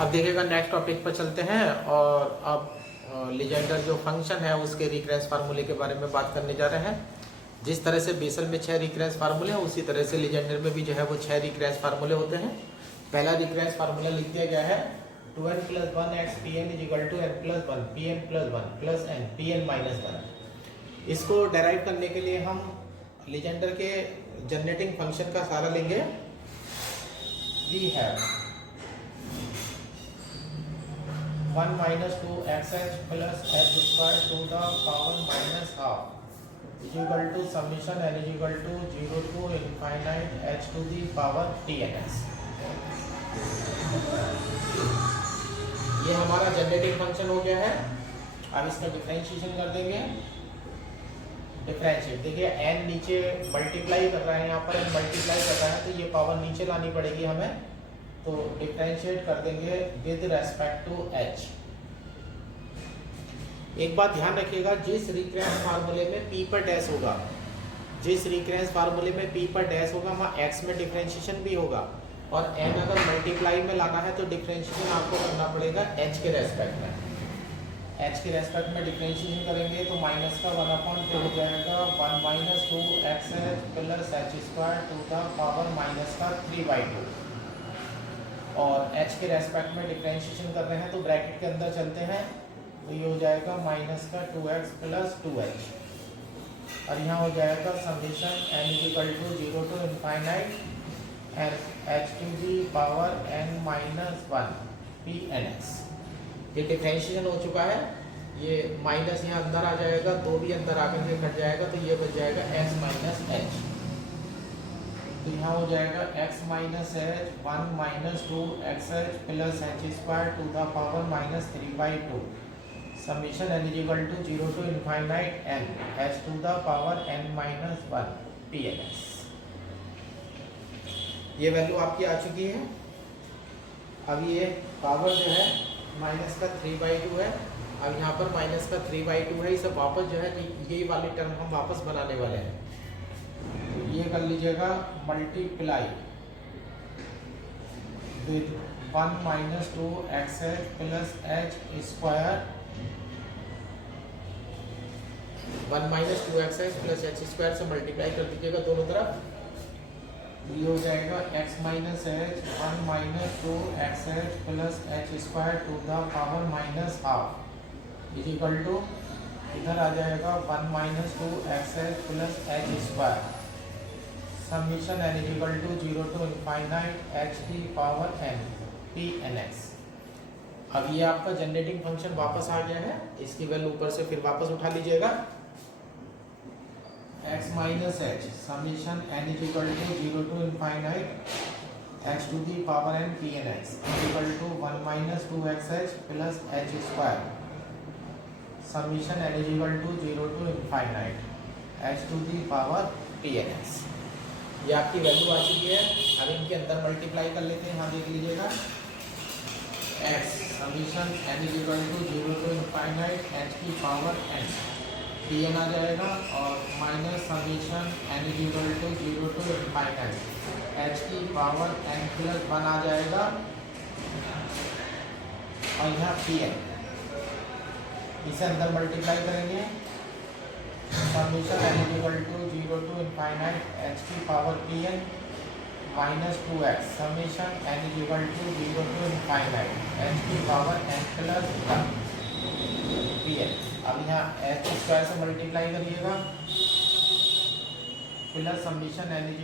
अब देखिएगा next topic पर चलते हैं और अब लीजेंडर जो फंक्शन है उसके रिकरेंस फार्मूले के बारे में बात करने जा रहे हैं। जिस तरह से बेसल में 6 रिकरेंस फार्मूले हैं उसी तरह से लीजेंडर में भी जो है वो 6 रिकरेंस फार्मूले होते हैं। पहला रिकरेंस फार्मूला लिख दिया गया है 2n + 1 x pn = n + 1 pn + 1 + n pn - 1। इसको डेराइव करने के लिए हम लीजेंडर के जनरेटिंग फंक्शन का सहारा लेंगे। We have 1 - 2xh + h² to the power -half = summation n = 0 to infinite h to the power tns। ये हमारा जनरेटिंग फंक्शन हो गया है। अब इसका डिफरेंशिएशन कर देंगे। डिफरेंशिएट देखिए n नीचे मल्टीप्लाई कर रहा है, यहाँ पर n मल्टीप्लाई कर रहा है तो ये पावर नीचे लानी पड़ेगी हमें, तो डिफरेंशिएट कर देंगे विद रेस्पेक्ट टू h। एक बात ध्यान रखिएगा, जिस रिकरेंस फार्मूले में p पर डैश होगा, जिस रिकरेंस फार्मूले में p पर डैश होगा वहाँ x में डिफरेंशिएशन भी होगा, और n अगर मल्टीप्लाई में लाना है तो डिफरेंशिएशन आपको करना पड़ेगा h के रेस्पेक्ट में। h के रेस्पेक्ट में डिफरेंशिएशन करेंगे तो माइनस का 1/2 हो जाएगा 1 - 2xh + h² to the power -3/2। और h के रेस्पेक्ट में डिफरेंशिएशन कर रहे हैं तो ब्रैकेट के अंदर चलते हैं तो ये हो जाएगा -2x + 2h, और यहाँ हो जाएगा summation n = 0 to infinite h to the power n - 1 pnx। ये डिफरेंशिएशन हो चुका है। ये माइनस यहाँ अंदर आ जाएगा, 2 भी अंदर आकर के कट जाएगा तो ये बच जाएगा x - h। तो यहाँ हो जाएगा x - h 1 - 2xh + h² to the power -3/2 summation n = 0 to infinite n h to the power n - 1 pnx। ये वैल्यू आपकी आ चुकी है। अब ये पावर जो है -3/2 है। अब यहाँ पर -3/2 है, इसे वापस जो है ये वाली टर्म हम वापस बनाने वाले हैं। तो ये कर लीजिएगा multiply with 1 - 2xh + h², 1 - 2xh + h² से मल्टीप्लाई कर दीजिएगा दोनों तरफ। ये हो जाएगा x - h 1 - 2xh + h² to the power -half = इधर आ जाएगा 1 - 2xh + h² summation n = 0 to infinite h की पावर n pnx। अब ये आपका जनरेटिंग फंक्शन वापस आ गया है। इसकी वैल्यू ऊपर से फिर वापस उठा लीजिएगा। x - h summation n = 0 to infinite h to the power n pnx = 1 - 2xh + h² summation n = 0 to infinite h to the power pnx। ये आपकी वैल्यू आ चुकी है। अब इनके अंदर मल्टीप्लाई कर लेते हैं। यहाँ देख लीजिएगा x summation n = 0 to infinite h की पावर n pn आ जाएगा, और minus summation n = 0 to infinite h की पावर n + 1 आ जाएगा, और यहाँ pn इसे अंदर मल्टीप्लाई करेंगे। Summation n = 0 to infinite h की power pn - 2x summation n = 0 to infinite h की पावर n + 1 pn। अब यहाँ h² से मल्टीप्लाई करिएगा plus summation n =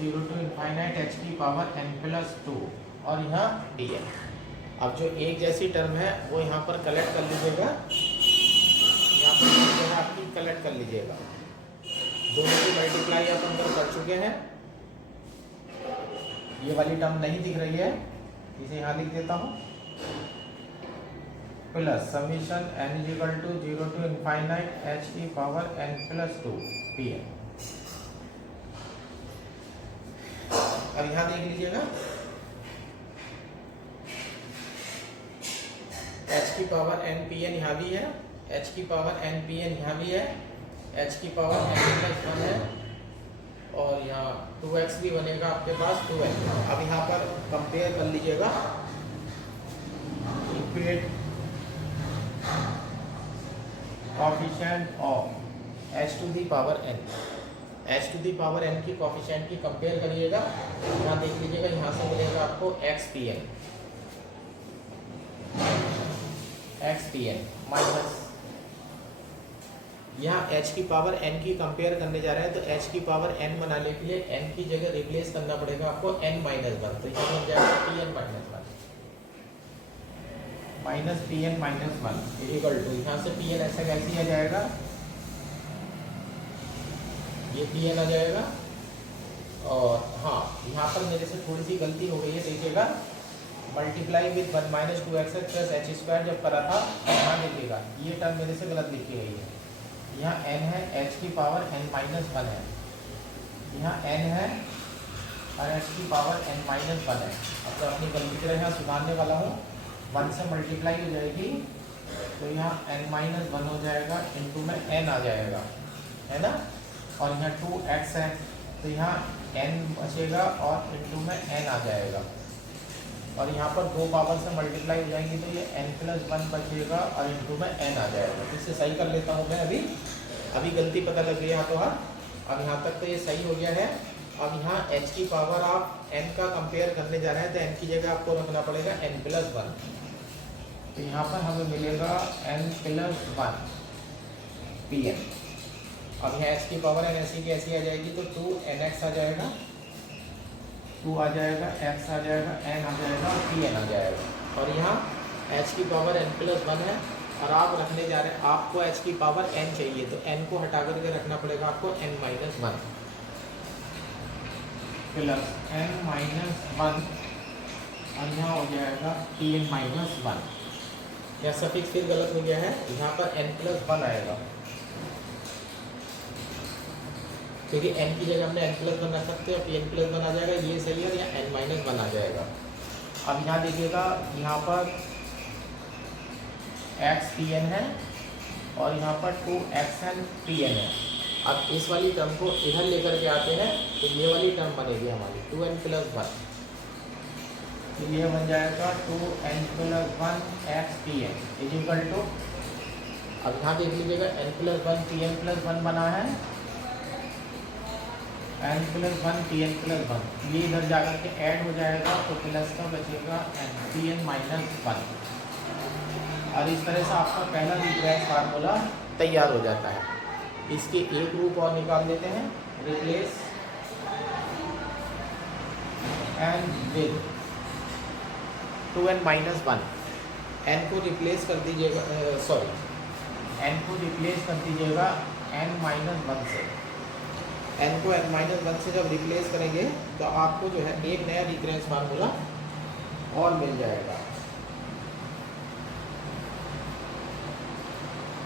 0 to infinite h की पावर n + 2, और यहाँ dn। अब जो एक जैसी टर्म है वो यहाँ पर कलेक्ट कर लीजिएगा। यहाँ पर आपकी कलेक्ट कर लीजिएगा। दोनों की मल्टीप्लाई आप अंदर कर चुके हैं। ये वाली टर्म नहीं दिख रही है, इसे यहाँ लिख देता हूँ plus summation n = 0 to infinite h की पावर n + 2 pn। अब यहाँ देख लीजिएगा h की पावर n pn यहाँ भी है, h की पावर n pn यहाँ भी है, h की पावर n + 1 है, और यहाँ 2x भी बनेगा आपके पास 2x। अब यहाँ पर कंपेयर कर लीजिएगा equate coefficient of h to the power n, h to the power n की कोफिशिएंट की कंपेयर करिएगा। यहाँ देख लीजिएगा, यहाँ से मिलेगा आपको xpn माइनस, यहाँ h की पावर n की कंपेयर करने जा रहे हैं तो h की पावर n बनाने के लिए n की जगह रिप्लेस करना पड़ेगा आपको n माइनस वन, तो यहाँ बन जाएगा pn minus one minus pn minus one equal to, यहाँ से pn ऐसा कैसे आ जाएगा, ये pn आ जाएगा। और हाँ, यहाँ पर मेरे से थोड़ी सी गलती हो गई है, देखिएगा multiply with one minus two x plus h square जब करा था, यहाँ देखिएगा ये टर्म मेरे से गलत लिखी गई है। यहाँ n है, h की पावर n माइनस वन है, यहाँ n है और h की पावर n माइनस वन है। अब तो अपनी गलती की यहाँ सुधारने वाला हूँ, वन से मल्टीप्लाई हो जाएगी तो यहाँ n माइनस वन हो जाएगा, इनटू में n आ जाएगा, है ना। और यहाँ 2x है तो यहाँ n बचेगा और इनटू में n आ जाएगा। और यहाँ पर दो पावर से मल्टीप्लाई हो जाएंगी तो ये n प्लस वन बचेगा और इनटू में n आ जाएगा। इसे सही कर लेता हूँ मैं, अभी गलती पता लग गई यहाँ तो। हाँ, अब यहाँ तक तो ये सही हो गया है। अब यहाँ h की पावर आप n का कंपेयर करने जा रहे हैं तो n की जगह आपको रखना पड़ेगा n प्लस वन, तो यहाँ पर हमें मिलेगा n प्लस वन pn। अब यहाँ h की पावर n ऐसी की ऐसी आ जाएगी तो 2nx आ जाएगा, 2 आ जाएगा, x आ जाएगा, n आ जाएगा और pn आ जाएगा। और यहाँ h की पावर n प्लस वन है और आप रखने जा रहे हैं, आपको h की पावर n चाहिए तो n को हटा करके रखना पड़ेगा आपको n minus one plus n minus one और यहाँ हो जाएगा pn माइनस वन। यह सफिक्स फिर गलत हो गया है, यहाँ पर n प्लस वन आएगा क्योंकि n की जगह हमने n प्लस वन रख सकते हैं, pn प्लस वन आ जाएगा, ये सही है। या n माइनस वन आ जाएगा। अब यहाँ देखिएगा, यहाँ पर x pn है और यहाँ पर 2xn pn है। अब इस वाली टर्म को इधर लेकर के आते हैं तो ये वाली टर्म बनेगी हमारी 2n प्लस वन, तो ये बन जाएगा 2n plus one x pn is equal to, अब यहाँ देख लीजिएगा n plus one pn plus one बना है, n plus one pn plus one, ये इधर जाकर के ऐड हो जाएगा तो प्लस का बचेगा n pn माइनस वन। और इस तरह से आपका पहला रिप्लेस फार्मूला तैयार हो जाता है। इसके एक रूप और निकाल लेते हैं, replace n with 2n minus one, n को रिप्लेस कर दीजिएगा, सॉरी n को रिप्लेस कर दीजिएगा n माइनस वन से। n को n माइनस वन से जब रिप्लेस करेंगे तो आपको जो है एक नया रिकरेंस फार्मूला और मिल जाएगा।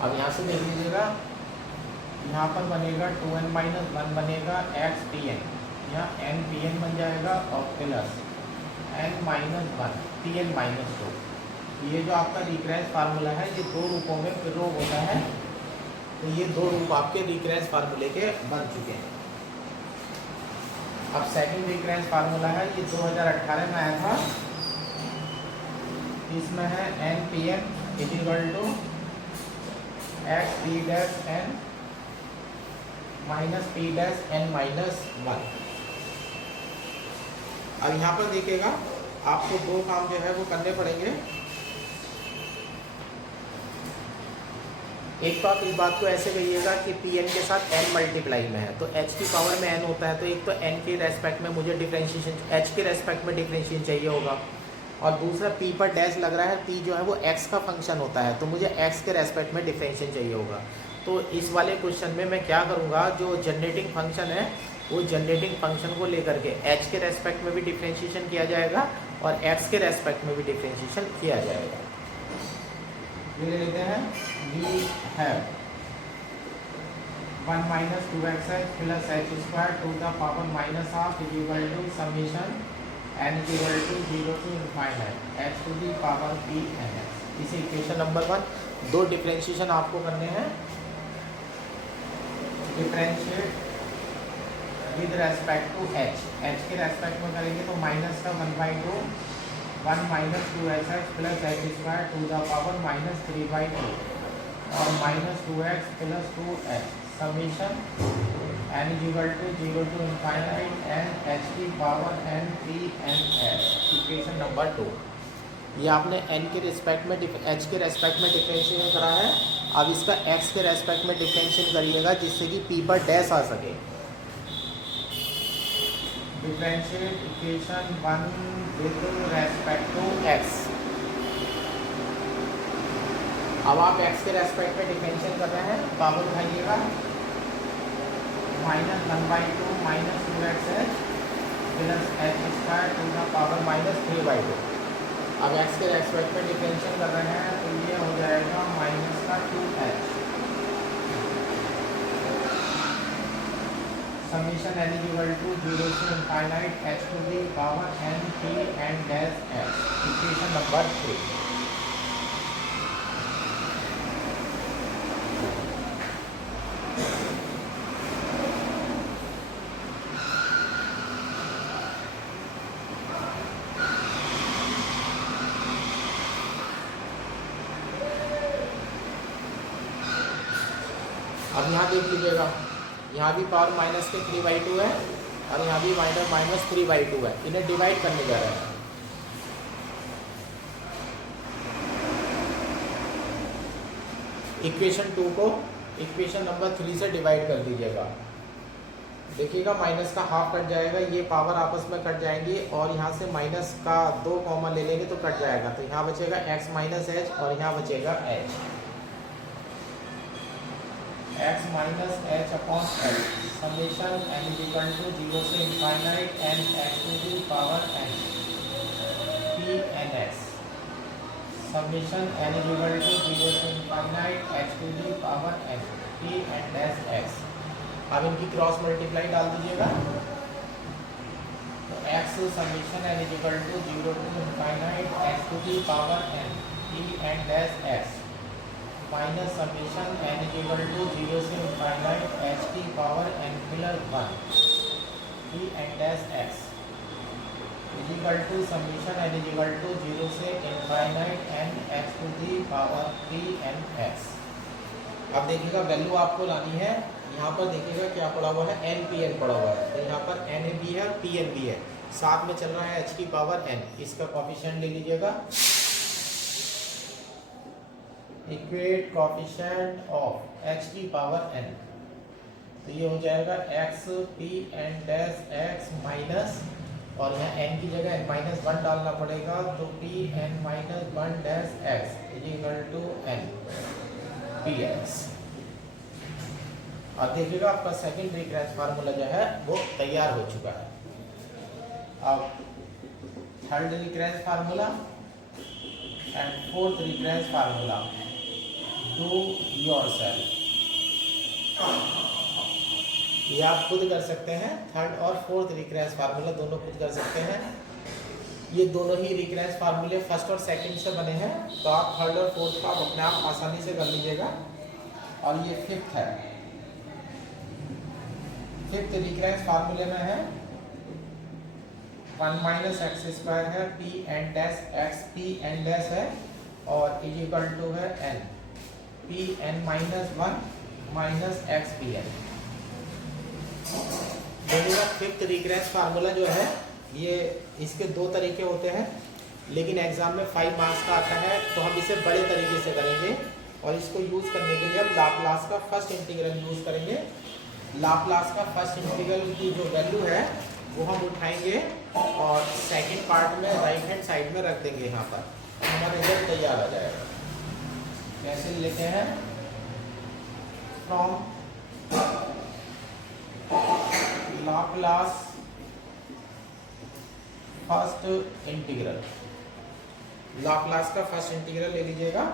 अब यहाँ से देख लीजिएगा, यहाँ पर बनेगा 2n माइनस वन बनेगा x pn, यहाँ n pn बन जाएगा और plus n minus one pn minus two. ये जो आपका रिकरेंस फार्मूला है ये दो रूपों में प्रयोग होता है, तो ये दो रूप आपके रिकरेंस फार्मूले के बन चुके हैं। अब सेकंड रिकरेंस फार्मूला है, ये 2018 में आया था, इसमें है n pn is equal to x p dash n minus p dash n minus one. अब यहाँ पर देखिएगा आपको दो काम जो है वो करने पड़ेंगे। एक तो आप इस बात को ऐसे कहिएगा कि pn के साथ n मल्टीप्लाई में है तो h की पावर में n होता है, तो एक तो n के रेस्पेक्ट में मुझे डिफरेंशिएशन, h के रेस्पेक्ट में डिफरेंशिएशन चाहिए होगा, और दूसरा p पर डैश लग रहा है, p जो है वो x का फंक्शन होता है तो मुझे x के रेस्पेक्ट में डिफरेंशिएशन चाहिए होगा। तो इस वाले क्वेश्चन में मैं क्या करूँगा, जो जनरेटिंग फंक्शन है वो जनरेटिंग फंक्शन को लेकर के h के रेस्पेक्ट में भी डिफरेंशिएशन किया जाएगा और x के रेस्पेक्ट में भी डिफरेंशिएशन किया जाएगा। ये ले लेते हैं, we have 1 minus 2x plus h square to the power minus half is equal to summation n is equal to 0 to infinite h to the power p n x। इसे equation number 1। दो differentiation आपको करने हैं, differentiate with respect to h, h के respect में करेंगे तो minus का 1/2 1 minus 2hx plus h square to the power minus 3/2 और minus 2x plus 2h summation n is equal to 0 to infinite n h की power n p n s। Equation number 2। ये आपने n के respect में h के respect में differentiation करा है। अब इसका x के रेस्पेक्ट में डिफरेंशिएशन करिएगा जिससे कि p पर डैश आ सके। Differentiate equation 1 with respect to x। अब आप x के रेस्पेक्ट में डिफरेंशिएशन कर रहे हैं, पावर उठाइएगा minus 1/2 minus 2xh plus h square to the power minus 3/2। अब x के रेस्पेक्ट में डिफरेंशिएशन कर रहे हैं तो ये हो जाएगा माइनस का 2h summation n equal to 0 से infinite h to the power n p n dash s। Equation number 3। अब यहाँ देख लीजिएगा, यहाँ भी पावर माइनस के 3/2 है और यहाँ भी माइनस 3/2 है। इन्हें डिवाइड करने जा रहे हैं। इक्वेशन 2 को इक्वेशन नंबर 3 से डिवाइड कर दीजिएगा। देखिएगा माइनस का हाफ कट जाएगा, ये पावर आपस में कट जाएंगी और यहाँ से माइनस का 2 कॉमन ले लेंगे तो कट जाएगा। तो यहाँ बचेगा x माइनस h और यहाँ बचेगा h। x minus h upon l summation n is equal to 0 से infinite n x to the power n p n s summation n is equal to 0 से infinite h to the power n p n dash s। अब इनकी cross multiply डाल दीजिएगा तो x summation n is equal to 0 to infinite h to the power n p n dash s minus summation n is equal to 0 से infinite h की power n plus 1 p n dash s is equal to summation n is equal to 0 से infinite n h to the power p n s। अब देखिएगा value आपको लानी है। यहाँ पर देखिएगा क्या पड़ा हुआ है, n p n पड़ा हुआ है, तो यहाँ पर n भी है और p n भी है, साथ में चल रहा है h की पावर n। इसका कोफिशिएंट ले लीजिएगा, इक्वेट कोफिशिएंट ऑफ h की पावर n। तो ये हो जाएगा x p n dash x minus और यहाँ n की जगह n माइनस 1 डालना पड़ेगा तो p n minus 1 dash x is equal to n p x। और देखिएगा आपका सेकंड रिकरेंस फार्मूला जो है वो तैयार हो चुका है। अब third recurrence formula and fourth recurrence formula do yourself. ये आप खुद कर सकते हैं, थर्ड और फोर्थ रिकरेंस फार्मूला दोनों खुद कर सकते हैं। ये दोनों ही रिकरेंस फार्मूले फर्स्ट और सेकंड से बने हैं, तो आप थर्ड और फोर्थ का अपने आप आसानी से कर लीजिएगा। और ये फिफ्थ है, फिफ्थ रिकरेंस फार्मूले में है 1 माइनस एक्स स्क्वायर है p n dash x p n dash है और इज इक्वल टू है n p n minus 1 minus x p n. देखिएगा फिफ्थ रिकरेंस फार्मूला जो है ये इसके दो तरीके होते हैं, लेकिन एग्जाम में 5 मार्क्स का आता है तो हम इसे बड़े तरीके से करेंगे। और इसको यूज़ करने के लिए हम लाप्लास का फर्स्ट इंटीग्रल यूज़ करेंगे। लाप्लास का फर्स्ट इंटीग्रल की जो वैल्यू है वो हम उठाएंगे और सेकंड पार्ट में राइट हैंड साइड में रख देंगे। यहाँ पर हमारा रिजल्ट तैयार आ जाएगा। कैसे लेते हैं, from Laplace first integral. Laplace का फर्स्ट इंटीग्रल ले लीजिएगा।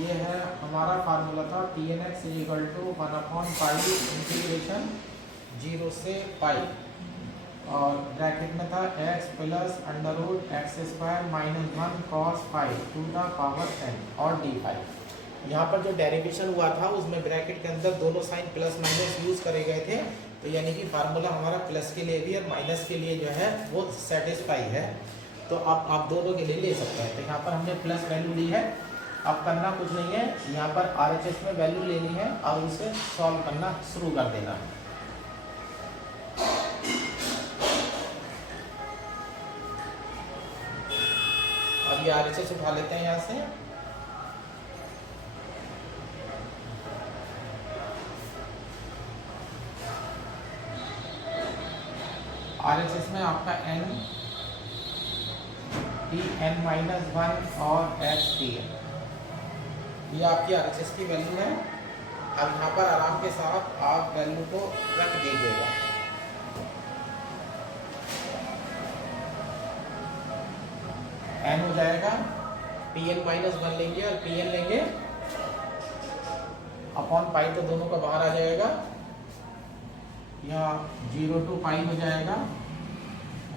ये है हमारा फार्मूला था tnx इज इक्वल टू 1/पाई इंटीग्रेशन 0 से पाई और ब्रैकेट में था x plus under root x square minus 1 cos pi to the power n और डी फाई। यहाँ पर जो डेरिवेशन हुआ था उसमें ब्रैकेट के अंदर दोनों साइन प्लस माइनस यूज करे गए थे, तो यानी कि फार्मूला हमारा प्लस के लिए भी और माइनस के लिए जो है वो सेटिस्फाई है। तो आप दोनों के लिए ले सकते हैं। तो यहाँ पर हमने प्लस वैल्यू ली है। अब करना कुछ नहीं है, यहाँ पर RHS में वैल्यू लेनी है और उसे सॉल्व करना शुरू कर देना है। अब ये RHS उठा लेते हैं यहाँ से। RHS में आपका n T(n-1) और x T है। ये आपकी RHS की वैल्यू है। अब यहाँ पर आराम के साथ आप वैल्यू को रख दीजिएगा। n हो जाएगा Pn-1 लेंगे और Pn लेंगे अपॉन पाई, तो दोनों का बाहर आ जाएगा। यहाँ 0 to पाई हो जाएगा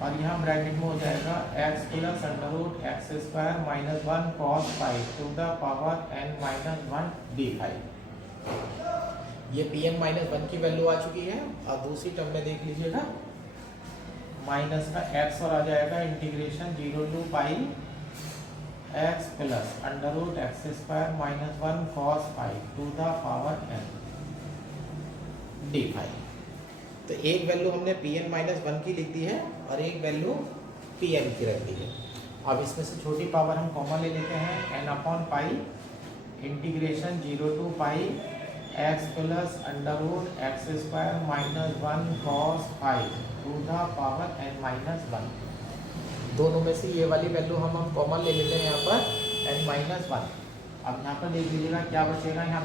और यहाँ ब्रैकेट में हो जाएगा x plus √x² - 1 cos pi to the power n-1 d⁵। ये Pn-1 की वैल्यू आ चुकी है। और दूसरी टर्म में देख लीजिएगा, माइनस का x और आ जाएगा integration 0 to pi x plus √x² - 1 cos pi to the power n d⁵। तो एक वैल्यू हमने Pn-1 की लिख दी है और एक वैल्यू Pn की रख दी है। अब इसमें से छोटी पावर हम कॉमन ले लेते हैं, n/पाई integration 0 to pi x plus √x² - 1 cos pi to the power n-1। दोनों में से ये वाली वैल्यू हम कॉमन ले लेते हैं यहाँ पर n-1। अब यहाँ पर देख लीजिएगा क्या बचेगा। यहाँ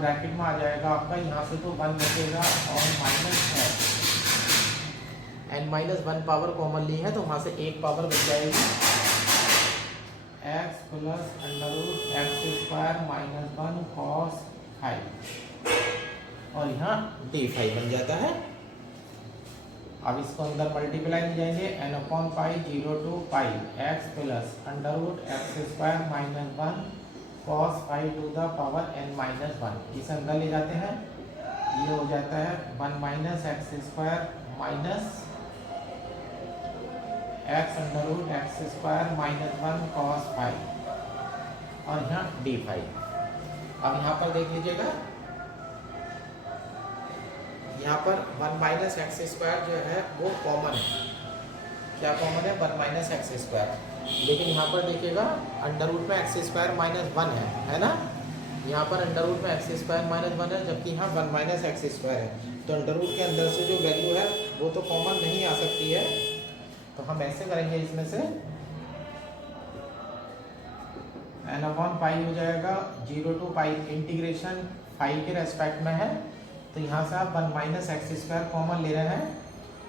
ब्रैकेट में आ जाएगा आपका, यहाँ से तो 1 बचेगा और माइनस है। n-1 पावर कॉमन ली है तो वहाँ से एक पावर बच जाएगी, x प्लस √x² - 1 cos पाई और यहाँ d⁵ बन जाता है। अब इसको अंदर मल्टीप्लाई ले जाएंगे, n/पाई 0 to pi x plus √x² - 1 cos pi to the power n-1। इसे अंदर ले जाते हैं, ये हो जाता है 1 - x² minus x √x² - 1 cos पाई और यहाँ d⁵। अब यहाँ पर देख लीजिएगा, यहाँ पर 1 - x² जो है वो कॉमन है। क्या कॉमन है? 1 - x²। लेकिन यहाँ पर देखिएगा अंडर रूट में x² - 1 है ना। यहाँ पर अंडर रूट में x² - 1 है, जबकि यहाँ 1 - x² है। तो अंडर रूट के अंदर से जो वैल्यू है वो तो कॉमन नहीं आ सकती है। तो हम ऐसे करेंगे, इसमें से n/पाई हो जाएगा 0 to पाई इंटीग्रेशन पाई के रेस्पेक्ट में है। तो यहाँ से आप 1 - x² कॉमन ले रहे हैं,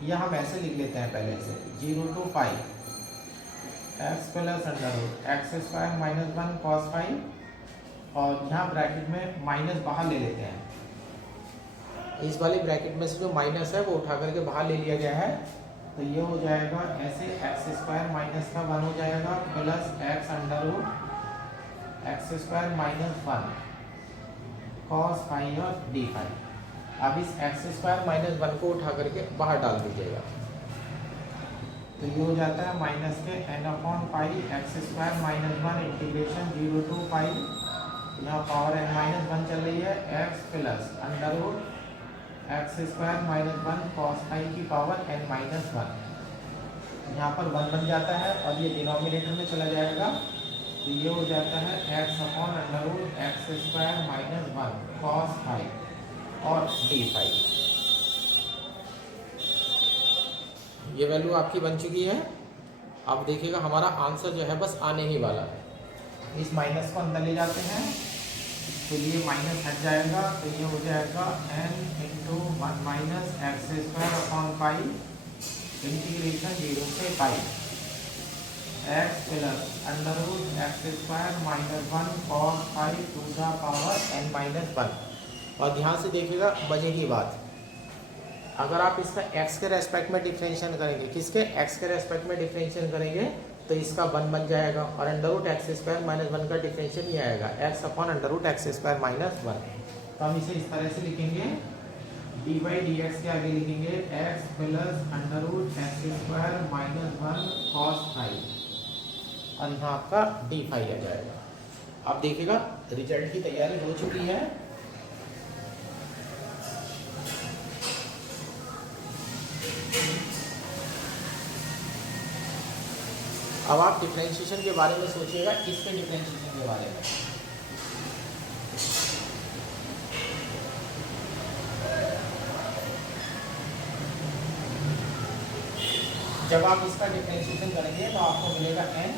या हम ऐसे लिख लेते हैं पहले से 0 to pi x plus √x² - 1 cos पाई और यहाँ ब्रैकेट में माइनस बाहर ले लेते हैं। इस वाले ब्रैकेट में से जो माइनस है वो उठा करके बाहर ले लिया गया है। तो ये हो जाएगा ऐसे x² माइनस का 1 हो जाएगा प्लस x √x² - 1 cos पाई और d⁵। अब इस x² - 1 को उठा करके बाहर डाल दीजिएगा। तो ये हो जाता है माइनस के n/पाई x² - 1 इंटीग्रेशन 0 to पाई, यहाँ पावर n-1 चल रही है, x प्लस √x² - 1 cos पाई की पावर n-1। यहाँ पर 1 बन जाता है और ये डिनोमिनेटर में चला जाएगा। तो ये हो जाता है x/√x² - 1 cos पाई और d⁵। ये वैल्यू आपकी बन चुकी है। अब देखिएगा हमारा आंसर जो है बस आने ही वाला है। इस माइनस को अंदर ले जाते हैं तो ये माइनस हट जाएगा। तो ये हो जाएगा n × 1 - x² पाई इंटीग्रेशन 0 से pi x plus √x² - 1 cos pi to the power n-1। और ध्यान से देखिएगा बजेगी बात, अगर आप इसका x के रेस्पेक्ट में डिफरेंशिएशन करेंगे, किसके x के रेस्पेक्ट में डिफरेंशिएशन करेंगे, तो इसका 1 बन जाएगा और √x² - 1 का डिफरेंशिएशन ये आएगा x/√x² - 1। तो हम इसे इस तरह से लिखेंगे डी बाई डी एक्स के आगे लिखेंगे x plus under root x square minus one cos five और यहाँ आपका डी फाइव आ जाएगा। अब देखिएगा रिजल्ट की तैयारी हो चुकी है। अब आप डिफरेंशिएशन के बारे में सोचिएगा, इसके डिफरेंशिएशन के बारे में। जब आप इसका डिफरेंशिएशन करेंगे तो आपको मिलेगा n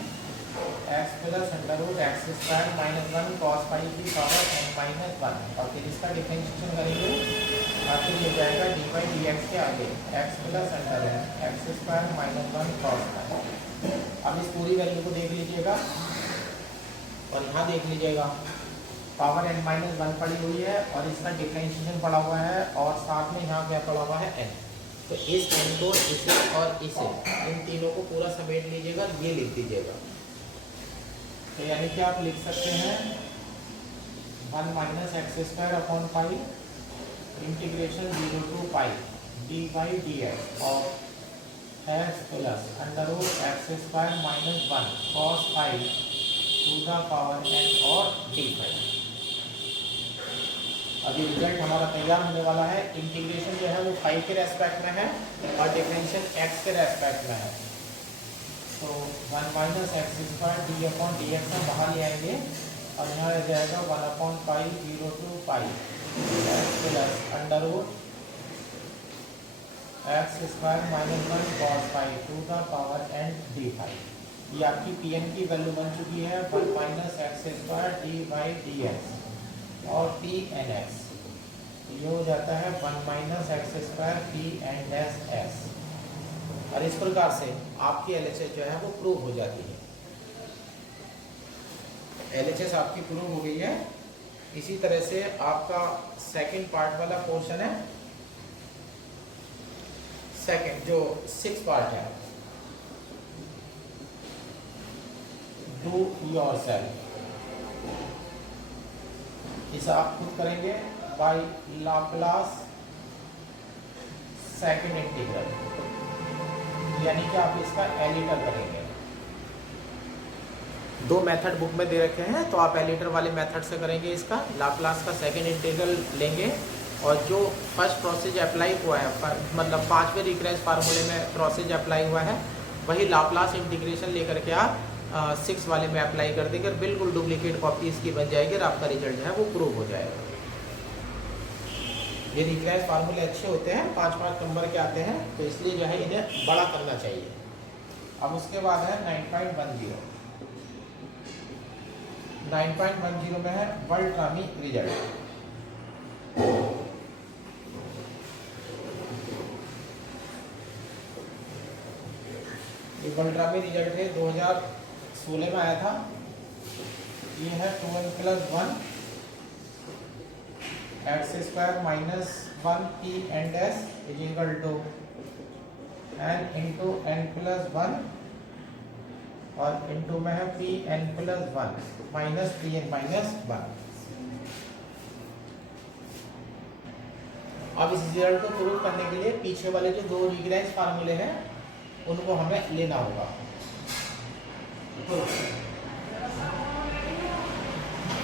x plus under root x square minus one cos five की पावर n माइनस वन और फिर इसका डिफरेंशिएशन करेंगे और फिर ये जाएगा डी बाई डी एक्स के आगे x plus under root x square minus one cos five. अब इस पूरी वैल्यू को देख लीजिएगा और यहाँ देख लीजिएगा पावर n माइनस वन पड़ी हुई है और इसका डिफरेंशिएशन पड़ा हुआ है और साथ में यहाँ क्या पड़ा हुआ है n। तो इस n को, इसे और इसे, इन तीनों को पूरा समेट लीजिएगा, ये लिख दीजिएगा। तो यानी कि आप लिख सकते हैं one minus x square upon pi integration 0 to pi d by d x और x plus under root x square minus one cos five to the power n और डी फाइव। अभी रिजल्ट हमारा तैयार होने वाला है। इंटीग्रेशन जो है वो 5 के रेस्पेक्ट में है और डिफरेंशियल x के रेस्पेक्ट में है। तो 1 minus x square d upon d x हम बाहर ले आएंगे और यहाँ रह जाएगा 1 upon pi 0 to pi x plus under root x square minus one cos five to the power n d five. ये आपकी पी एन की वैल्यू बन चुकी है 1 minus x square d by d x और पी एन एक्स। ये हो जाता है 1 minus x square p n dash s और इस प्रकार से आपकी एलएचएस जो है वो प्रूव हो जाती है। एलएचएस आपकी प्रूव हो गई है। इसी तरह से आपका सेकंड पार्ट वाला पोर्शन है, सेकंड जो 6 पार्ट है, डू योरसेल्फ, इसे आप खुद करेंगे बाय लाप्लास सेकंड इंटीग्रल, यानी कि आप इसका एलिटर करेंगे। दो मेथड बुक में दे रखे हैं तो आप एलिटर वाले मेथड से करेंगे। इसका लाप्लास का सेकंड इंटीग्रल लेंगे और जो फर्स्ट प्रोसेस अप्लाई हुआ है, मतलब 5वें रिकरेंस फार्मूले में प्रोसेस अप्लाई हुआ है, वही लाप्लास इंटीग्रेशन लेकर के आप 6 वाले में अप्लाई कर देंगे। बिल्कुल डुप्लीकेट कॉपी इसकी बन जाएगी और आपका रिजल्ट जो है वो प्रूव हो जाएगा। ये रिकरेंस फार्मूले अच्छे होते हैं, 5-5 नंबर के आते हैं, तो इसलिए जो है इन्हें बड़ा करना चाहिए। अब उसके बाद है 9.10। 9.10 में है बल्ट्रामी रिजल्ट। ये बल्ट्रामी रिजल्ट है 2016 में आया था। ये है 2n plus 1 x square minus 1 p n dash is equal to n into n plus 1 और इंटू में है p n plus 1 minus P n minus 1। अब इस रिजल्ट को प्रूव करने के लिए पीछे वाले जो दो रिकरेंस फार्मूले हैं उनको हमें लेना होगा।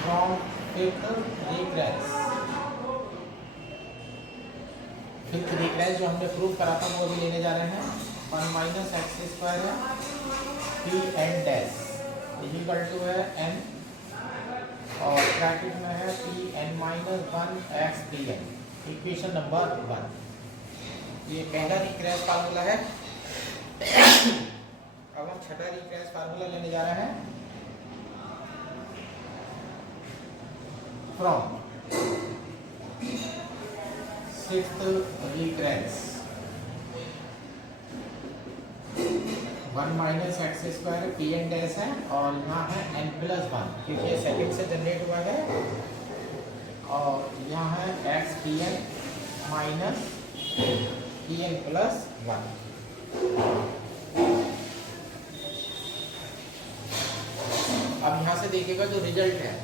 From fifth recurrence, fifth recurrence जो हमने प्रूव करा था वो भी लेने जा रहे हैं। 1 माइनस एक्स स्क्वायर है p n dash equal to है n और ब्रैकेट में है p n minus 1 x d n, equation number 1। ये पहला रिकरेंस फार्मूला है। अब हम छठा रिकरेंस फार्मूला लेने जा रहे हैं। From sixth recurrence 1 minus x square p n dash है और यहाँ है n प्लस 1 क्योंकि ये सेकंड से जनरेट हुआ है और यहाँ है x p n minus P n plus 1। अब यहाँ से देखिएगा जो रिजल्ट है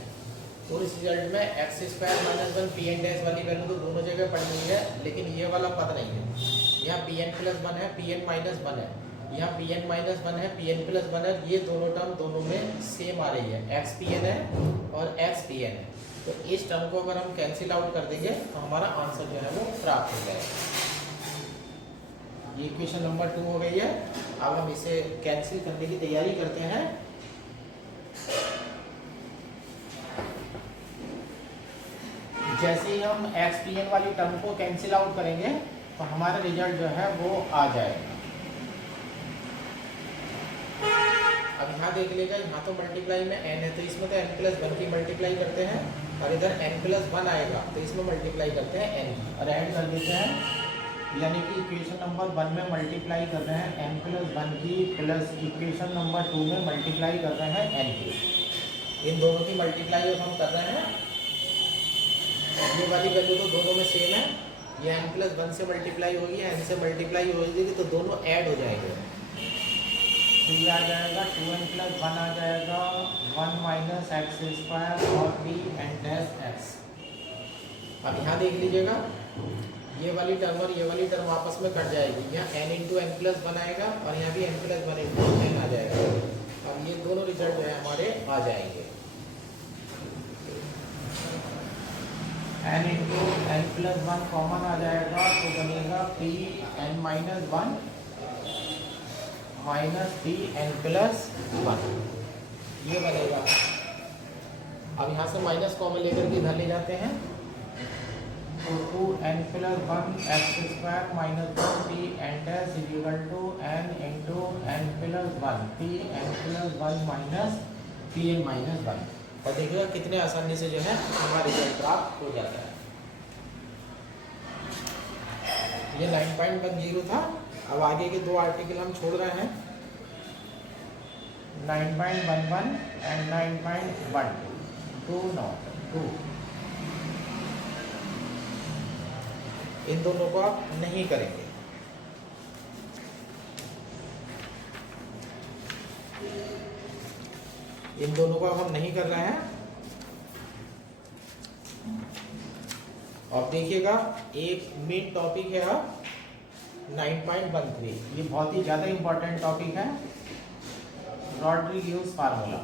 तो इस रिजल्ट में x square minus one p n dash वाली वैल्यू तो दोनों जगह पड़ रही है, लेकिन ये वाला पद नहीं है। यहाँ पी एन प्लस वन है, पी एन माइनस वन है, यहाँ पी एन माइनस वन है, पी एन प्लस वन है। ये दोनों टर्म दोनों में सेम आ रही है, एक्स पी एन है और एक्स पी एन है। तो इस टर्म को अगर हम कैंसिल आउट कर देंगे तो हमारा आंसर जो है वो प्राप्त हो जाएगा। ये इक्वेशन नंबर 2 हो गई है। अब हम इसे कैंसिल करने की तैयारी करते हैं। जैसे ही हम एक्स पी एन वाली टर्म को कैंसिल आउट करेंगे तो हमारा रिजल्ट जो है वो आ जाएगा। अब यहाँ देख लीजिएगा, यहाँ तो मल्टीप्लाई में n है तो इसमें तो n प्लस वन की मल्टीप्लाई करते हैं, और इधर n प्लस वन आएगा तो इसमें मल्टीप्लाई करते हैं n की और ऐड कर देते हैं। यानी कि इक्वेशन नंबर 1 में मल्टीप्लाई कर रहे हैं n प्लस वन की, प्लस इक्वेशन नंबर 2 में मल्टीप्लाई कर रहे हैं n की। इन दोनों की मल्टीप्लाई हम कर रहे हैं। ये वाली वैल्यू तो दोनों में सेम है, ये n प्लस वन से मल्टीप्लाई होगी, n से मल्टीप्लाई होगी तो दोनों ऐड हो जाएंगे। तो ये आ जाएगा 2n प्लस वन आ जाएगा 1 माइनस एक्स स्क्वायर और पी एन डैश एक्स। अब यहाँ देख लीजिएगा, ये वाली टर्म और ये वाली टर्म आपस में कट जाएगी। यहाँ n into n plus one आएगा और यहाँ भी n plus one into n आ जाएगा। अब ये दोनों रिजल्ट जो है हमारे आ जाएंगे। n into n plus one common आ जाएगा तो बनेगा P n minus one minus P n plus one, ये बनेगा। अब यहाँ से माइनस कॉमन लेकर के इधर ले जाते हैं तो 2n plus one x square minus one p n dash is equal to n into n plus one p n plus one minus P n minus one. और देखिएगा कितने आसानी से जो है हमारा रिजल्ट प्राप्त हो जाता है। ये 9.10 था। अब आगे के दो आर्टिकल हम छोड़ रहे हैं, 9.11 एंड 9.12 इन दोनों को आप नहीं करेंगे। इन दोनों को हम नहीं कर रहे हैं। और देखिएगा एक मेन टॉपिक है अब 9.13, ये बहुत ही ज़्यादा इम्पोर्टेंट टॉपिक है, रॉड्रिग्यूज फार्मूला।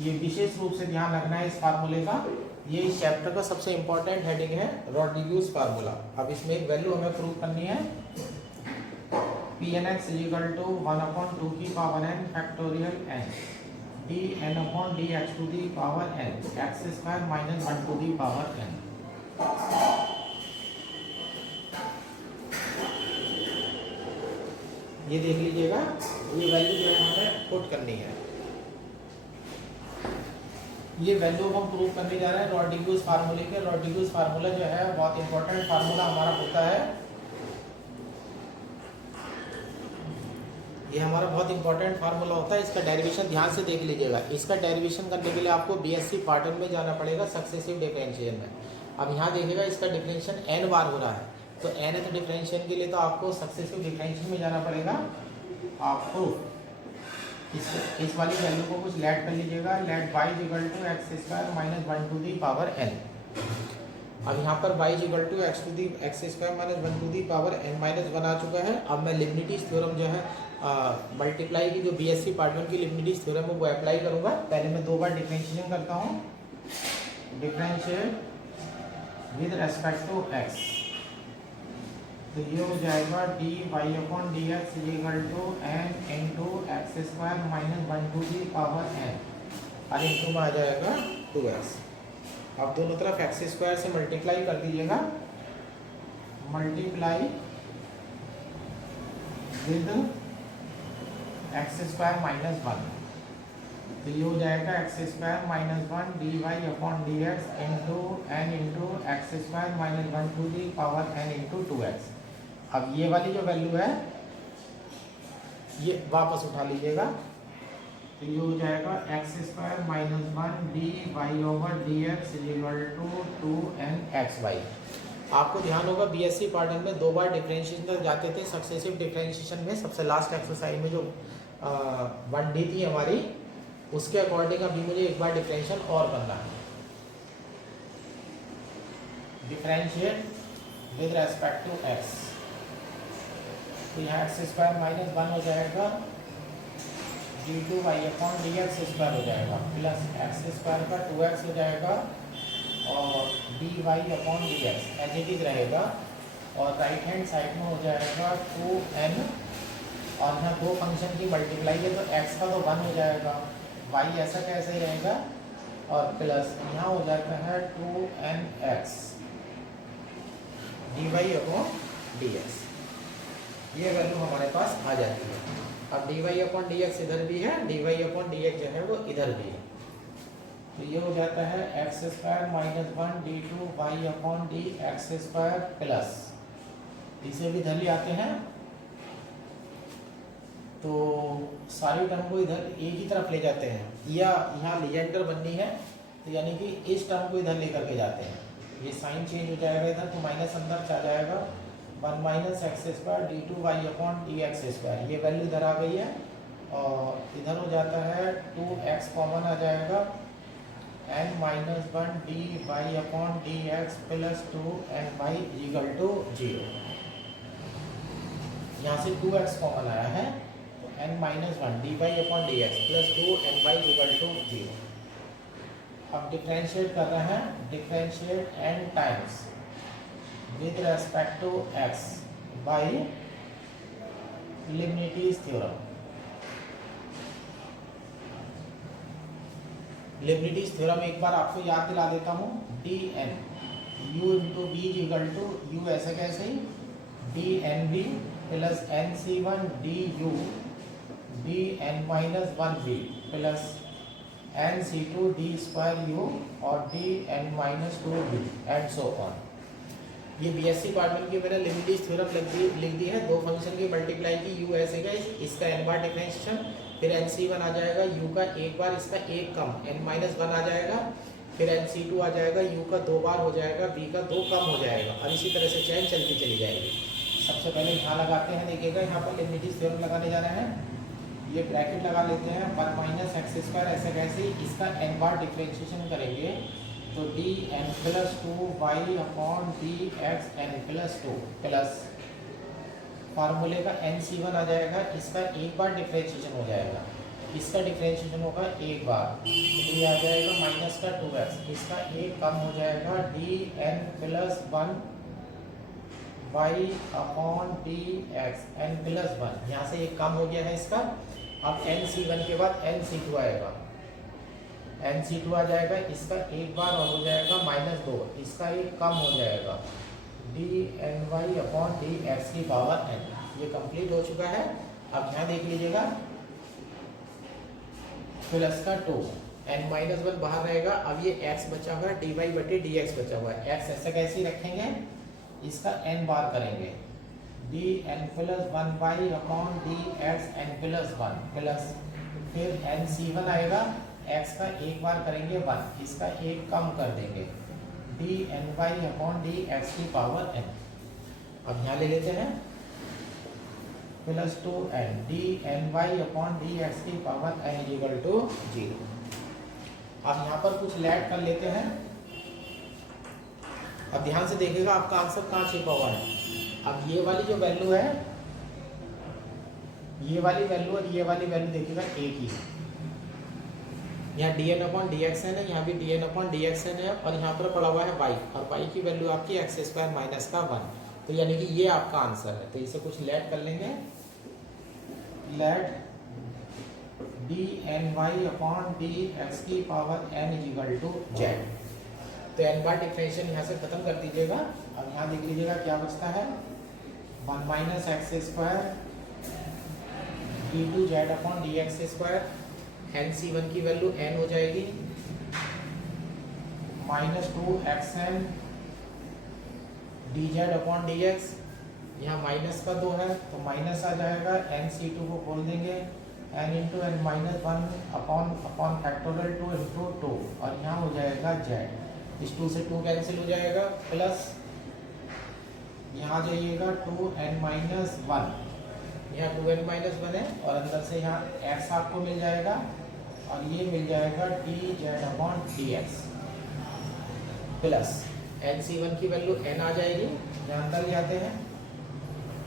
ये विशेष रूप से ध्यान रखना है इस फार्मूले का। ये इस चैप्टर का सबसे इम्पोर्टेंट हेडिंग है, रॉड्रिग्यूज फार्मूला। अब इसमें एक वैल्यू हमें प्रूव करनी है, p n x equal to 1/2 की power n factorial n d n upon d x to the power n x square minus 1 to the power n। ये देख लीजिएगा, ये वैल्यू जो है हमें पुट करनी है। ये वैल्यू हम प्रूव करने जा रहे हैं रॉड्रिग्यूज फार्मूले के। रॉड्रिग्यूज फार्मूला जो है बहुत इंपॉर्टेंट फार्मूला हमारा होता है। ये हमारा बहुत इंपॉर्टेंट फार्मूला होता है। इसका डेरिवेशन ध्यान से देख लीजिएगा। इसका डेरिवेशन करने के लिए आपको बीएससी पार्ट वन में जाना पड़ेगा, सक्सेसिव डिफरेंशिएशन में। अब यहाँ देखिएगा इसका डिफरेंशिएशन n बार हो रहा है, तो nth डिफरेंशिएशन के लिए तो आपको सक्सेसिव डिफरेंशिएशन में जाना पड़ेगा। आपको इस वाली वैल्यू को कुछ लेट कर लीजिएगा, let y equal to x square minus 1 to the power n। अब यहाँ पर y equal to x square minus 1 to the power n minus 1 आ चुका है। अब मैं लिबनिटीज थ्योरम जो है मल्टीप्लाई की जो बीएससी पार्ट वन की लिबनिटीज थ्योरम है वो अप्लाई करूँगा। पहले मैं दो बार डिफरेंशिएशन करता हूँ, differentiate with respect to x, तो ये हो जाएगा d y upon d x equal to n into x square minus 1 to the power n और इंटू में आ जाएगा 2x। अब दोनों तरफ एक्स स्क्वायर से मल्टीप्लाई कर दीजिएगा, multiply with x square minus 1, तो ये हो जाएगा x square minus 1 d y upon d x into n into x square minus 1 to the power n into 2x। अब ये वाली जो वैल्यू है ये वापस उठा लीजिएगा, तो ये हो जाएगा x square minus 1 d y over d x equal to 2n x y. आपको ध्यान होगा बीएससी पार्ट वन में दो बार डिफरेंशिएशन तक जाते थे। सक्सेसिव डिफरेंशिएशन में सबसे लास्ट एक्सरसाइज में जो 1D थी हमारी, उसके अकॉर्डिंग अभी मुझे एक बार डिफरेंशियल और करना है। Differentiate with respect to x, तो यहाँ एक्स स्क्वायर माइनस 1 हो जाएगा, d2y upon d x square हो जाएगा, प्लस एक्स स्क्वायर का 2x हो जाएगा और dy upon d x as it is रहेगा, और राइट हैंड साइड में हो जाएगा 2n, और यहाँ दो फंक्शन की मल्टीप्लाई है तो x का तो 1 हो जाएगा, y ऐसा कैसे ही रहेगा, और प्लस यहाँ हो जाता है 2nx dy upon d x, ये वैल्यू हमारे पास आ जाती है। अब dy अपॉन डी एक्स इधर भी है, dy अपॉन डी एक्स जो है वो इधर भी है, तो ये हो जाता है x square minus 1 d2y upon d x square, plus इसे भी इधर ले आते हैं तो सारी टर्म को इधर एक ही तरफ ले जाते हैं, या यहाँ लीजेंडर बननी है तो यानी कि इस टर्म को इधर लेकर के जाते हैं, ये साइन चेंज हो जाएगा इधर, तो माइनस अंदर आ जाएगा 1 minus x square d2y upon d x square, ये वैल्यू इधर आ गई है, और इधर हो जाता है 2x कॉमन आ जाएगा, n minus 1 dy upon d x plus 2ny equal to 0, यहाँ से 2x कॉमन आया है तो n minus 1 dy upon d x plus 2ny equal to 0। अब डिफरेंशिएट कर रहे हैं, differentiate n times with respect to x by Leibniz theorem। Leibniz theorem एक बार आपको याद दिला देता हूँ, dn u into b equal to u ऐसे कैसे ही dnb plus nc1 du dn minus 1b plus nc2 d square u और dn minus 2b and so on. ये बीएससी पार्ट में मैंने लिमिटिज थ्योरम लिख दी है, दो फंक्शन की मल्टीप्लाई की, u ऐसे का इसका n बार डिफरेंशिएशन, फिर nc1 आ जाएगा u का एक बार, इसका एक कम n माइनस 1 आ जाएगा, फिर nc2 आ जाएगा u का दो बार हो जाएगा, b का दो कम हो जाएगा, और इसी तरह से चैन चलती चली जाएगी। सबसे पहले यहाँ लगाते हैं, देखिएगा यहाँ पर लिमिटिज थ्योरम लगाने जा रहे हैं, ये ब्रैकेट लगा लेते हैं, 1 माइनस एक्स स्क्वायर ऐसे कैसे, इसका n बार डिफरेंशिएशन करेंगे तो dn plus 2y upon d x n plus 2 plus फार्मूले का nc1 आ जाएगा, इसका एक बार डिफरेंशिएशन हो जाएगा, इसका डिफरेंशिएशन होगा एक बार, तो ये आ जाएगा माइनस का 2x, इसका एक कम हो जाएगा dn plus 1 y upon d x n plus 1, यहाँ से एक कम हो गया है इसका। अब nc1 के बाद nc2 आएगा, nc2 आ जाएगा, इसका एक बार और हो जाएगा माइनस 2, इसका एक कम हो जाएगा dny अपॉन डी एक्स की पावर n, ये कंप्लीट हो चुका है। अब यहाँ देख लीजिएगा प्लस का 2 n माइनस 1 बाहर रहेगा, अब ये x बचा हुआ है dy बटे dx बचा हुआ है, x ऐसे कैसे ही रखेंगे, इसका n बार करेंगे dn plus 1y upon d x n plus 1 plus फिर nc1 आएगा, x का एक बार करेंगे 1, इसका एक कम कर देंगे dny अपॉन डी एक्स की पावर n। अब यहाँ ले लेते हैं plus 2n dny upon d x की पावर n इक्वल टू 0। अब यहाँ पर कुछ लेट कर लेते हैं, अब ध्यान से देखिएगा आपका आंसर कहाँ छिपा हुआ है। अब ये वाली जो वैल्यू है, ये वाली वैल्यू और ये वाली वैल्यू देखिएगा एक ही है, यहाँ dn अपॉन डी एक्स है, यहाँ भी dn अपॉन डी एक्स है, और यहाँ पर पड़ा हुआ है y, और y की वैल्यू आपकी एक्स स्क्वायर माइनस का 1, तो यानी कि ये आपका आंसर है। तो इसे कुछ लेट कर लेंगे, let dny upon d x की power n equal to z। तो n बार डिफरेंशिएशन यहाँ से खत्म कर दीजिएगा। अब यहाँ देख लीजिएगा क्या बचता है, 1 minus x square d2z upon d x square, nc1 की वैल्यू n हो जाएगी, minus 2xn dz upon dx, यहाँ माइनस का 2 है तो माइनस आ जाएगा, nc2 को खोल देंगे n into n minus 1 upon factorial 2 into 2, और यहाँ हो जाएगा z, इस 2 से 2 कैंसिल हो जाएगा, प्लस यहाँ जाइएगा 2n माइनस 1, यहाँ 2n माइनस 1 है, और अंदर से यहाँ x आपको मिल जाएगा, और ये मिल जाएगा d z upon d x plus n c one की वैल्यू एन आ जाएगी, यहाँ तक जाते हैं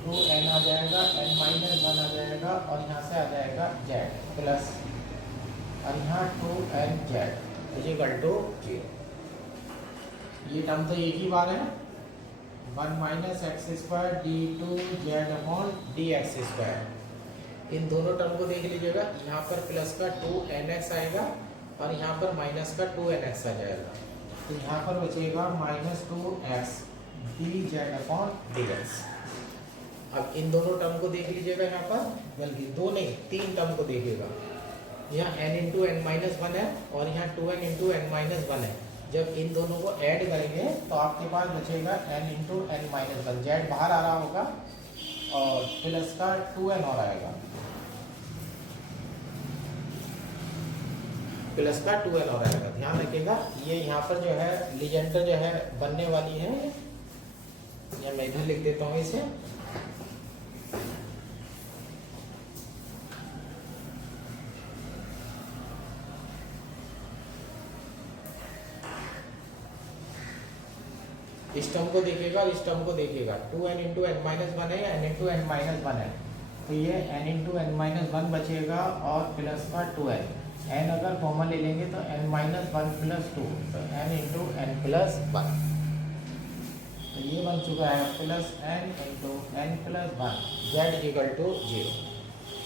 2n आ जाएगा, n माइनस 1 आ जाएगा और यहाँ से आ जाएगा z प्लस और यहाँ 2n z इजिकल टू 0। ये टर्म तो एक ही बार है 1 minus x square d two z upon d x square. इन दोनों टर्म को देख लीजिएगा, यहाँ पर प्लस का 2nx आएगा और यहाँ पर माइनस का 2nx आ जाएगा, तो यहाँ पर बचेगा minus 2x D z upon d x. अब इन दोनों टर्म को देख लीजिएगा, यहाँ पर बल्कि दो नहीं 3 टर्म को देखिएगा, यहाँ n इंटू एन माइनस 1 है और यहाँ 2n इंटू एन माइनस 1 है। जब इन दोनों को ऐड करेंगे तो आपके पास बचेगा n into n minus 1, z बाहर आ रहा होगा और प्लस का 2n और आएगा, प्लस का 2n और आएगा। ध्यान रखिएगा ये यहाँ पर जो है लीजेंडर जो है बनने वाली है, या मैं इधर लिख देता हूँ इसे। इस टर्म को देखिएगा और इस टर्म को देखिएगा, 2n इंटू एन माइनस 1 है या n इंटू एन माइनस 1 है, तो ये n इंटू एन माइनस 1 बचेगा और प्लस का 2n। n अगर कॉमन ले लेंगे तो n माइनस 1 प्लस 2, तो n इंटू एन प्लस 1, तो ये बन चुका है plus n into n plus 1 z equal to 0।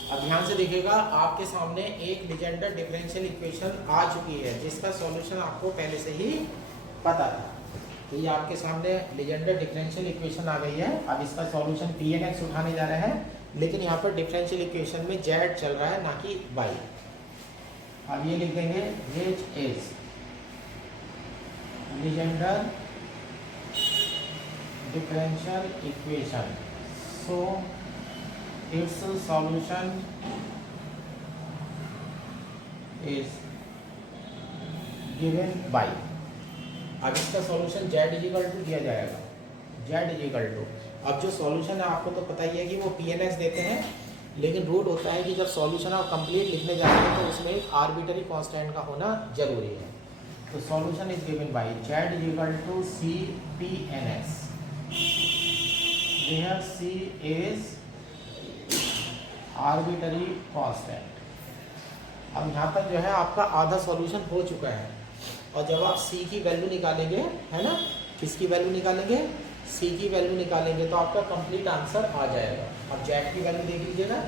अब ध्यान से देखिएगा, आपके सामने एक लीजेंडर डिफरेंशियल इक्वेशन आ चुकी है जिसका सॉल्यूशन आपको पहले से ही पता था। तो ये आपके सामने लीजेंडर डिफरेंशियल इक्वेशन आ गई है। अब इसका सॉल्यूशन पी एन एक्स उठाने जा रहे हैं, लेकिन यहाँ पर डिफरेंशियल इक्वेशन में जेड चल रहा है ना कि वाई। अब ये लिख देंगे which is Legender differential equation, so it's solution is given by. अब इसका सॉल्यूशन z इजिकल टू दिया जाएगा, z इजिकल टू। अब जो सॉल्यूशन है आपको तो पता ही है कि वो pnx देते हैं, लेकिन रूल होता है कि जब सॉल्यूशन आप कंप्लीट लिखने जाते हैं तो उसमें एक आर्बिटरी कांस्टेंट का होना जरूरी है। तो solution is given by z equal to c pnx, where c is arbitrary constant. अब यहाँ तक जो है आपका आधा सॉल्यूशन हो चुका है, और जब आप c की वैल्यू निकालेंगे, है ना, किसकी वैल्यू निकालेंगे, c की वैल्यू निकालेंगे तो आपका कंप्लीट आंसर आ जाएगा। अब z की वैल्यू देख लीजिएगा,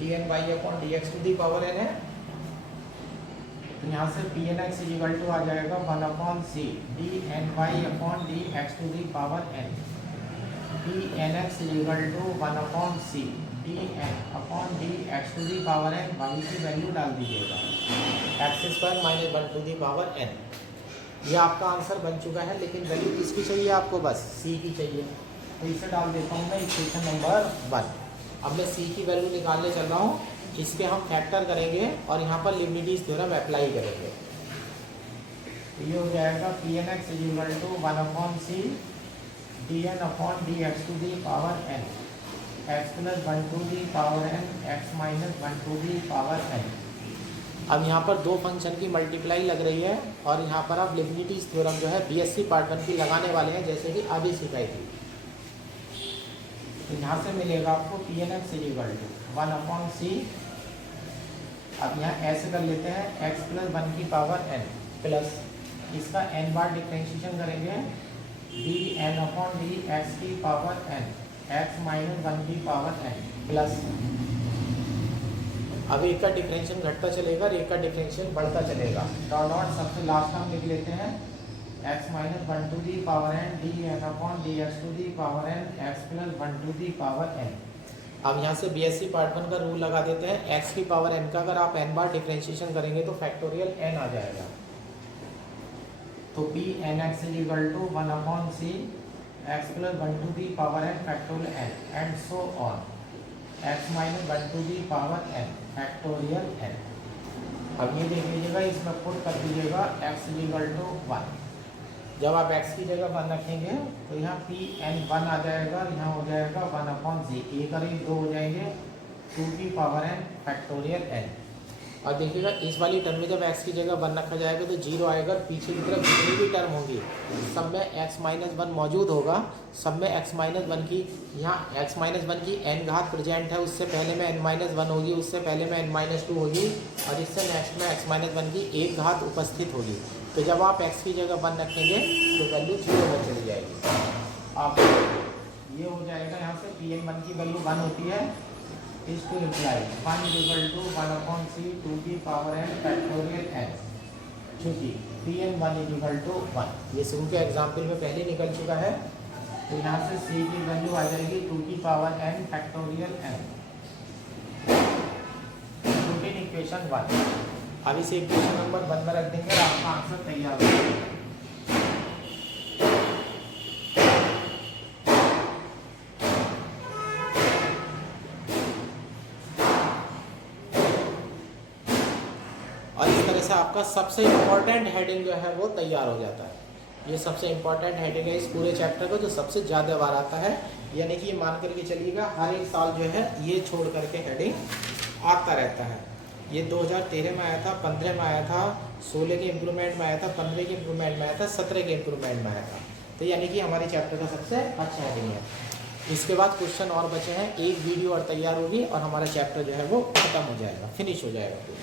dn by upon dx to the power n है, तो यहाँ से pnx इक्वल टू आ जाएगा 1 upon c dn by upon dx to the power n, pnx equal to 1 upon c dn upon dx to the power n, y की value डाल दीजिएगा x square minus 1 to the power n। ये आपका answer बन चुका है, लेकिन value किसकी चाहिए आपको, बस c की चाहिए। तो इसे डाल देता हूँ मैं इक्वेशन नंबर 1। अब मैं c की वैल्यू निकालने चल रहा हूँ, इसके हम फैक्टर करेंगे और यहाँ पर लिबनिटीज थ्योरम अप्लाई करेंगे। तो ये हो जाएगा p n x equal to 1 upon c d n upon d x to the power n, x plus 1 to the power n, x minus 1 to the power n। अब यहाँ पर दो फंक्शन की मल्टीप्लाई लग रही है और यहाँ पर आप लिबनिटीज थ्योरम जो है बीएससी पार्ट 1 की लगाने वाले हैं, जैसे कि अभी सिखाई थी। तो यहाँ से मिलेगा आपको P n x equal to 1 upon C, अब यहाँ ऐसे कर लेते हैं x प्लस 1 की पावर n प्लस इसका n बार डिफ्रेंशिएशन करेंगे d n upon d x की पावर n, एक्स माइनस 1 की पावर n प्लस, अब एक का डिफरेंशियल घटता चलेगा और एक का डिफरेंशियल बढ़ता चलेगा। डॉट डॉट सबसे लास्ट हम लिख लेते हैं x minus 1 to the power n d n upon d x to the power n, x plus 1 to the power n। अब यहाँ से बीएससी पार्ट 1 का रूल लगा देते हैं, x की पावर n का अगर आप n बार डिफरेंशिएशन करेंगे तो फैक्टोरियल n आ जाएगा। तो p n x is equal to 1 upon c x plus 1 to the power n factorial n and so on, x minus 1 to the power n factorial n। अब ये देख लीजिएगा, इसमें पुट कर दीजिएगा x इज इक्वल टू 1। जब आप x की जगह 1 रखेंगे तो यहाँ पी एन 1 आ जाएगा, यहाँ हो जाएगा 1 अपॉन जी, एक करीब 2 हो जाएंगे 2 की पावर n फैक्टोरियल n। और देखिएगा इस वाली टर्म में जब x की जगह 1 रखा जाएगा तो 0 आएगा, और पीछे की तरफ जितनी भी टर्म होंगी सब में x-1 मौजूद होगा, सब में x-1 की, यहाँ x-1 की n घात प्रेजेंट है, उससे पहले में n-1 होगी, उससे पहले में n-2 होगी, और इससे नेक्स्ट में x-1 की एक घात उपस्थित होगी। तो जब आप x की जगह 1 रखेंगे तो वैल्यू 0 पर चली जाएगी। आप ये हो जाएगा, यहाँ से Pn1 की वैल्यू 1 होती है, is to imply 1 = 1/c 2 की पावर n फैक्टोरियल n, चूँकि Pn1 = 1, ये शुरू के एग्जाम्पल में पहले निकल चुका है। तो यहाँ से c की वैल्यू आ जाएगी 2 की power n factorial n, routine equation 1। अब इसे इक्वेशन नंबर 1 में रख देंगे और आपका आंसर तैयार हो जाएगा। और इस तरह से आपका सबसे इम्पॉर्टेंट हेडिंग जो है वो तैयार हो जाता है। ये सबसे इम्पॉर्टेंट हेडिंग है इस पूरे चैप्टर का, जो सबसे ज़्यादा बार आता है, यानी कि ये मान करके चलिएगा हर एक साल जो है ये छोड़ करके हेडिंग आता रहता है। ये 2013 में आया था, 15 में आया था, 16 के इम्प्रूवमेंट में आया था, 15 के इम्प्रूवमेंट में आया था, 17 के इम्प्रूवमेंट में आया था। तो यानी कि हमारे चैप्टर का सबसे अच्छा हेडिंग है। इसके बाद क्वेश्चन और बचे हैं, एक वीडियो और तैयार होगी और हमारा चैप्टर जो है वो खत्म हो जाएगा, फिनिश हो जाएगा पूरा।